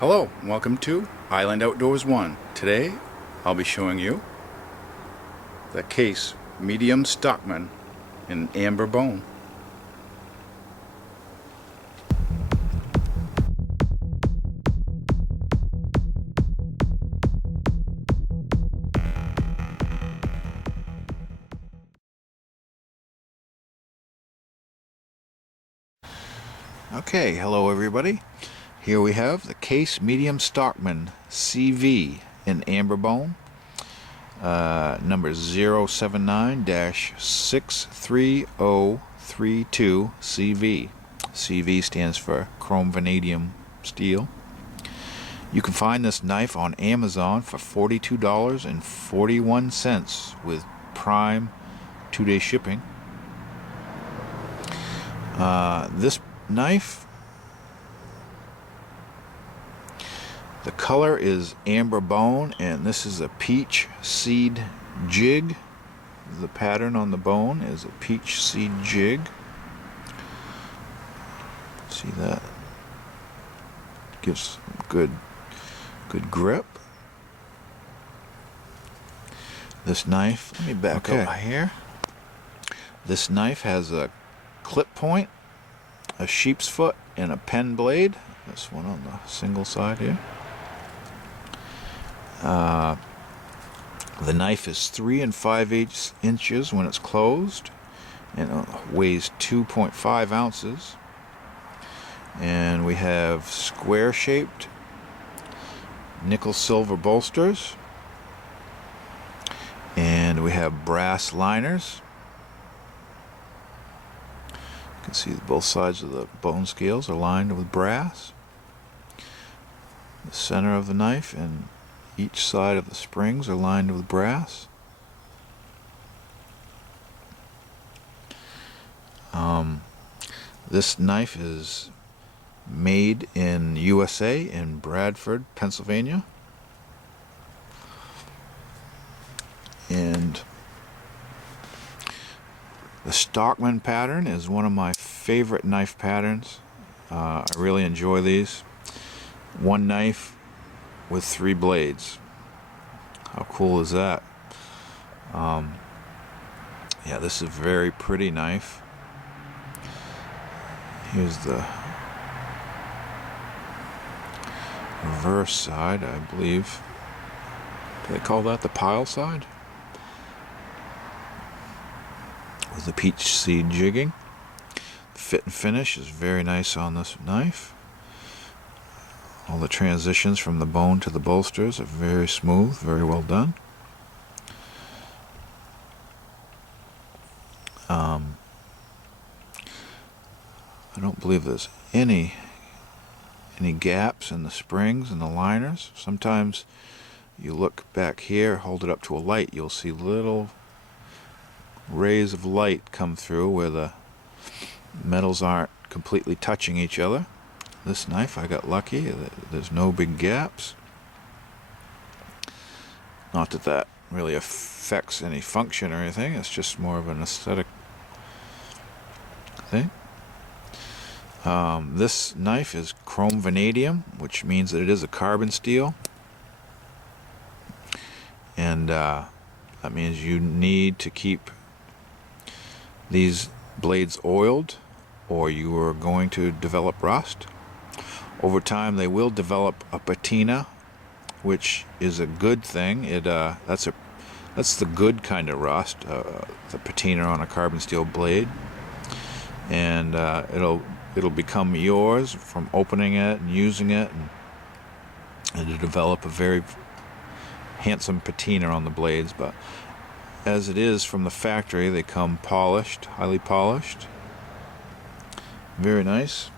Hello, and welcome to Island Outdoors 1. Today I'll be showing you the Case Medium Stockman in amber bone. Okay, hello everybody. Here we have the Case Medium Stockman CV in amber bone, number 079-63032 CV. CV stands for chrome vanadium steel. You can find this knife on Amazon for $42.41 with Prime 2-day shipping. This knife, the color is amber bone, and this is a peach seed jig. The pattern on the bone is a peach seed jig. See that? Gives good grip. This knife, let me back up here. This knife has a clip point, a sheepsfoot, and a pen blade. This one on the single side here. The knife is 3 5/8 inches when it's closed, and it weighs 2.5 ounces. And we have square-shaped nickel silver bolsters, and we have brass liners. You can see both sides of the bone scales are lined with brass. The center of the knife and each side of the springs are lined with brass. This knife is made in USA in Bradford, Pennsylvania. And the Stockman pattern is one of my favorite knife patterns. I really enjoy these. One knife with 3 blades. How cool is that? Yeah, this is a very pretty knife. Here's the reverse side, I believe. Do they call that the pile side? With the peach seed jigging. The fit and finish is very nice on this knife. All the transitions from the bone to the bolsters are very smooth, very well done. I don't believe there's any gaps in the springs and the liners. Sometimes you look back here, hold it up to a light, you'll see little rays of light come through where the metals aren't completely touching each other. This knife, I got lucky. There's no big gaps. Not that that really affects any function or anything. It's just more of an aesthetic thing. This knife is chrome vanadium, which means that it is a carbon steel. And that means you need to keep these blades oiled, or you are going to develop rust. Over time, they will develop a patina, which is a good thing. That's the good kind of rust, the patina on a carbon steel blade, and it'll become yours from opening it and using it, and to develop a very handsome patina on the blades. But as it is from the factory, they come polished, highly polished. Very nice.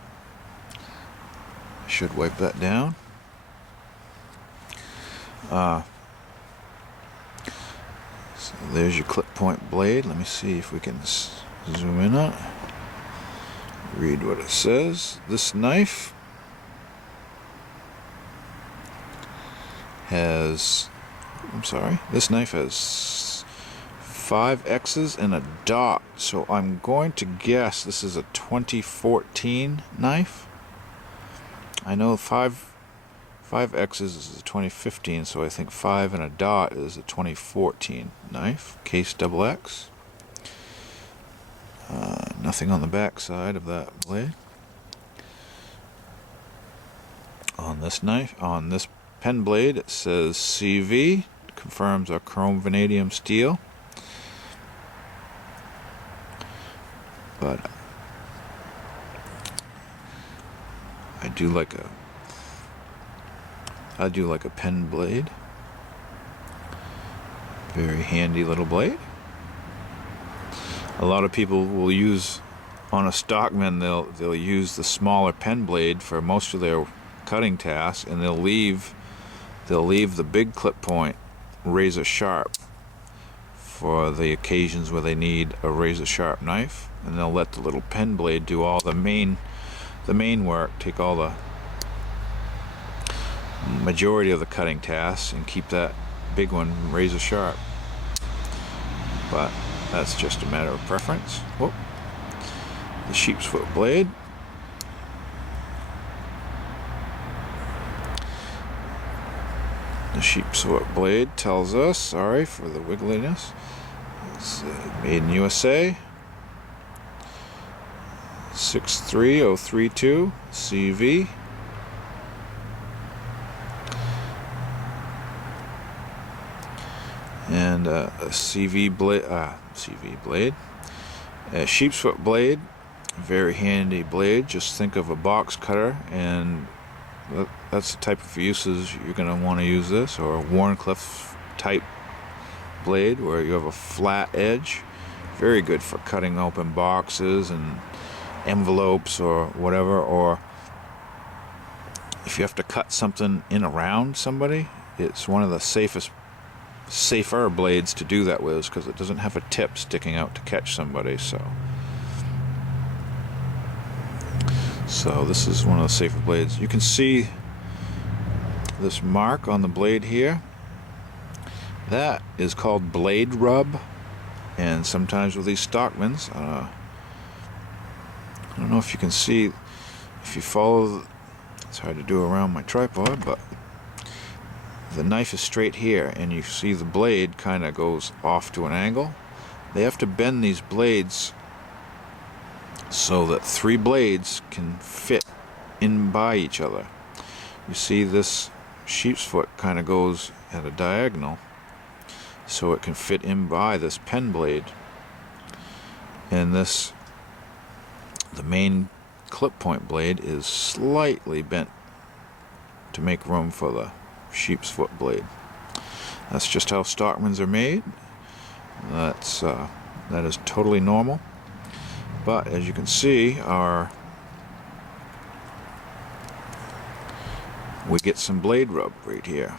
Should wipe that down. So there's your clip point blade. Let me see if we can zoom in on it. Read what it says. This knife has, this knife has 5 X's and a dot. So I'm going to guess this is a 2014 knife. I know 5 5X's is a 2015, so I think 5 and a dot is a 2014 knife. Case XX. Nothing on the back side of that blade. On this knife, on this pen blade, it says CV. Confirms our chrome vanadium steel. But I do like a pen blade. Very handy little blade. A lot of people will use, on a Stockman, they'll use the smaller pen blade for most of their cutting tasks, and they'll leave the big clip point razor sharp for the occasions where they need a razor sharp knife, and they'll let the little pen blade do all the main work, take all the majority of the cutting tasks, and keep that big one razor sharp. But that's just a matter of preference. Whoop. The Sheepsfoot blade. The Sheepsfoot blade tells us, sorry for the wiggliness, it's made in USA. 63032 CV. And a CV blade, a Sheepsfoot blade, very handy blade. Just think of a box cutter, and that's the type of uses you're going to want to use this, or a Warncliffe type blade where you have a flat edge. Very good for cutting open boxes and envelopes or whatever, or if you have to cut something in around somebody, it's one of the safer blades to do that with, because it doesn't have a tip sticking out to catch somebody. So this is one of the safer blades. You can see this mark on the blade here. That is called blade rub, and sometimes with these Stockmans, I don't know if you can see, if you follow, it's hard to do around my tripod, but the knife is straight here, and you see the blade kind of goes off to an angle. They have to bend these blades so that 3 blades can fit in by each other. You see this Sheepsfoot kind of goes at a diagonal so it can fit in by this pen blade, and the main clip point blade is slightly bent to make room for the Sheepsfoot blade. That's just how Stockmans are made. That is totally normal. But as you can see, we get some blade rub right here,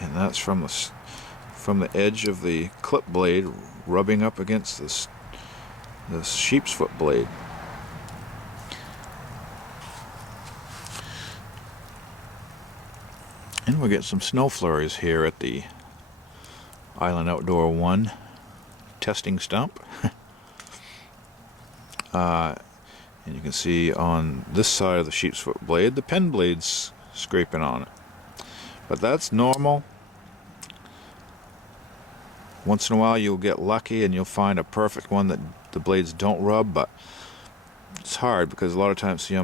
and that's from the edge of the clip blade rubbing up against this Sheepsfoot blade. And we get some snow flurries here at the Island Outdoor 1 testing stump. And you can see on this side of the Sheepsfoot blade, the pen blade's scraping on it. But that's normal. Once in a while you'll get lucky and you'll find a perfect one that the blades don't rub, but it's hard because a lot of times, see,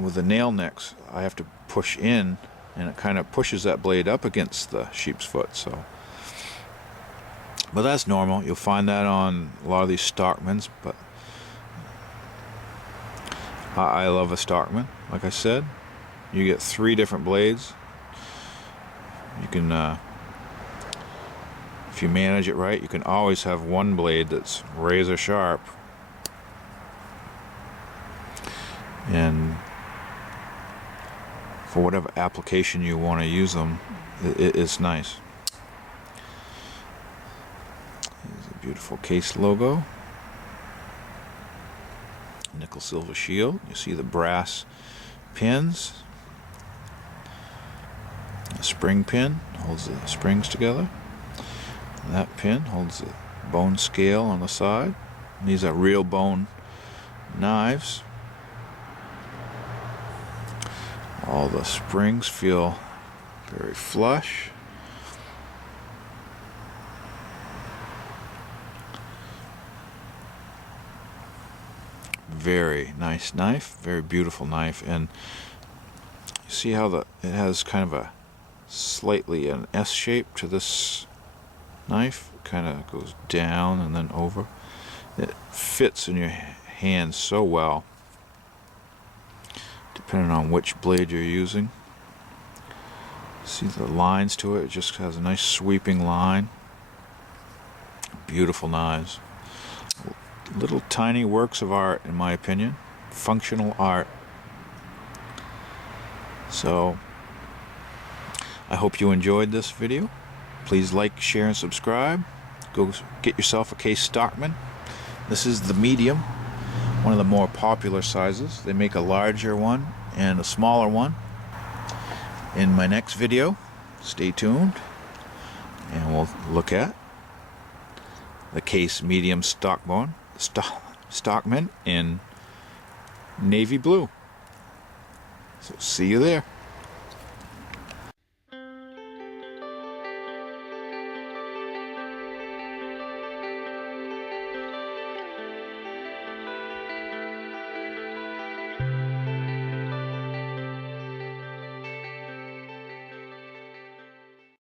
with the nail necks, I have to push in, and it kind of pushes that blade up against the Sheepsfoot. But that's normal. You'll find that on a lot of these Stockmans. But I love a Stockman. Like I said, you get 3 different blades. You can, if you manage it right, you can always have one blade that's razor sharp, and for whatever application you want to use them, it's nice. There's a beautiful Case logo. Nickel silver shield. You see the brass pins. A spring pin holds the springs together. And that pin holds the bone scale on the side. And these are real bone knives. All the springs feel very flush. Very nice knife, very beautiful knife, and you see how it has kind of a slightly an S shape to this knife. It kind of goes down and then over. It fits in your hand so well, depending on which blade you're using. See the lines to it? It just has a nice sweeping line. Beautiful knives. Little tiny works of art, in my opinion. Functional art. So I hope you enjoyed this video. Please like, share, and subscribe. Go get yourself a Case Stockman. This is the medium, one of the more popular sizes. They make a larger one and a smaller one. In my next video, stay tuned, and we'll look at the Case Medium Stockman in navy blue. So see you there.